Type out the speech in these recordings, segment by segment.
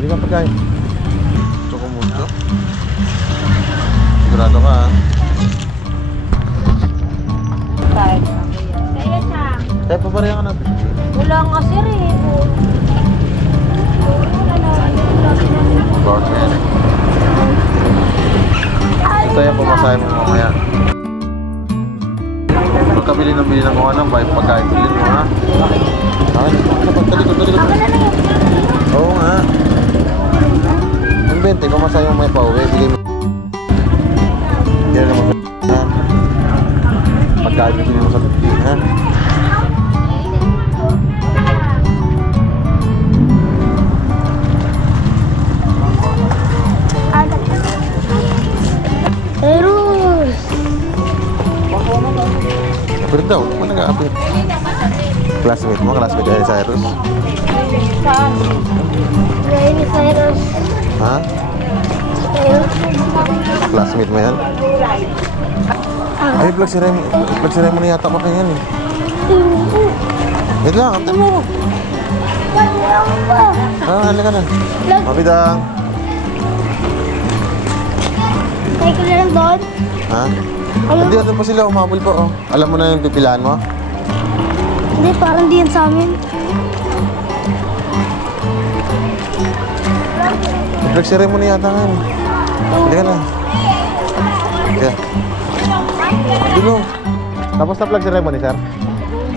Bili ka pagkain. Chocomundo. Sigurado ka ha. Kahit na kuya. Kaya siya. Tayo papareha ka natin. Wala nga sir eh. Gorgeous. Ito yung pumasahe mo mamaya. Pagkabili ng mga ano, pagkain bilhin mo ha. Bakit? Talikod. Oo nga. Yung 20, pumasahe mo may pauwi. Bigay mo. Hindi na naman ha. Pagkain bilhin mo sa 15 ha. Eros! Apir daw, ano nag-a-apir? Classmate mo, classmate ka ni Cyrus? Saan? Rainy Cyrus. Ha? Cyrus. Classmate mo yan? Ay, vlog si Remy na yata pa kayo yan eh. Wait lang, antay mo. Halika na. Mabidang. Ay, ko lang doon. Ha? Hindi, ano pa sila, umabol pa oh. Alam mo na yung pipilaan mo? Hindi, parang di yan sa amin. Vlog si Remy na yata ngayon. Halika na. Halika. Dulo. Tapos na vlog si Remy ni sir?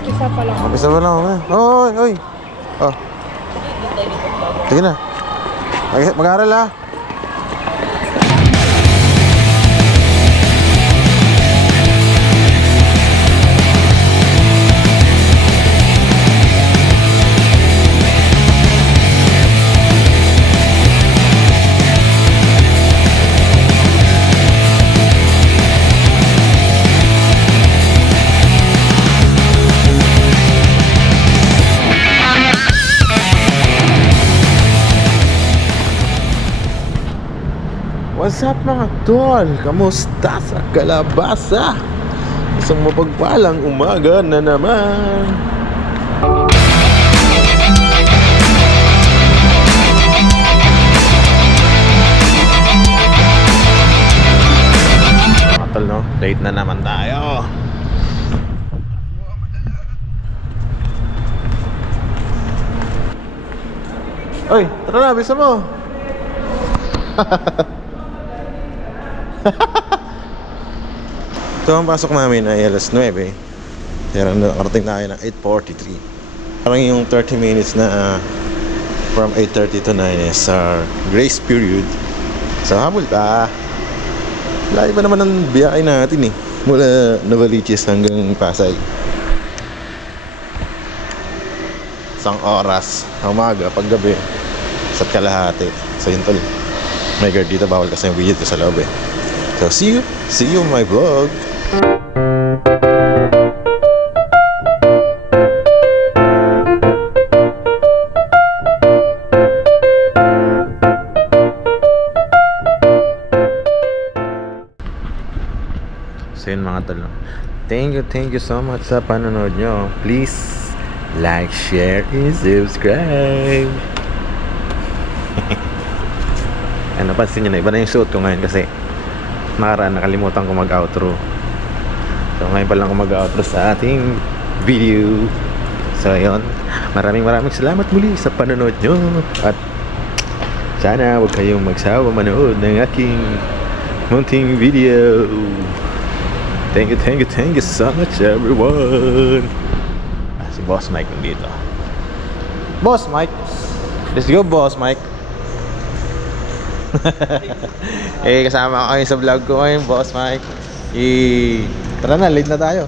Isa pa lang. Umpisa ba lang? Oy! Oh. Sige na. Mag-aaral ha. What's up mga tol? Kamusta sa kalabasa? Isang mapagpalang umaga na naman. Mga tol no, late na naman tayo. Oy, tara na, bisa mo. Ito ang pasok namin ay alas 9. Pero nakarating tayo ng 8:43. Parang yung 30 minutes na from 8:30 to 9 is our grace period. So habol ka. Layo pa naman ang biyahe natin eh. Mula Novaliches hanggang Pasay. Isang oras, umaga, paggabi, isa't kalahati. So yun tol. May guard dito, bawal kasi yung video sa loob eh. So see you in my vlog. So yun mga tol, thank you so much sa panonood nyo. Please like, share, and subscribe. Napansin nyo na, iba na yung suot ko ngayon kasi nakaraan nakalimutan ko mag-outro. So ngayon pa lang ako mag-outro sa ating video. So ayun, maraming salamat muli sa panonood nyo. At sana huwag kayong magsawa manood ng aking munting video. Thank you so much everyone. Si Boss Mike nandito. Boss Mike, let's go Boss Mike. Kasama ko kayo sa vlog ko ngayon, Boss Mike. Tara na, late na tayo.